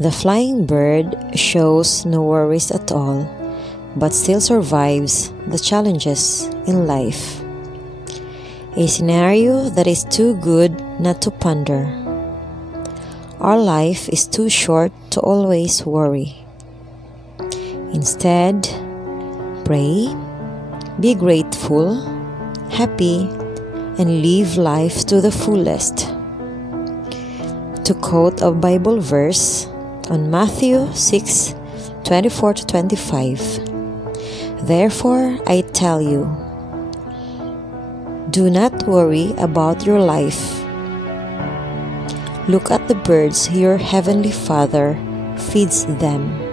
The flying bird shows no worries at all, but still survives the challenges in life. A scenario that is too good not to ponder. Our life is too short to always worry. Instead, pray, be grateful, happy, and live life to the fullest. To quote a Bible verse on Matthew 6:24-25, "Therefore I tell you, do not worry about your life. Look at the birds your heavenly Father feeds them.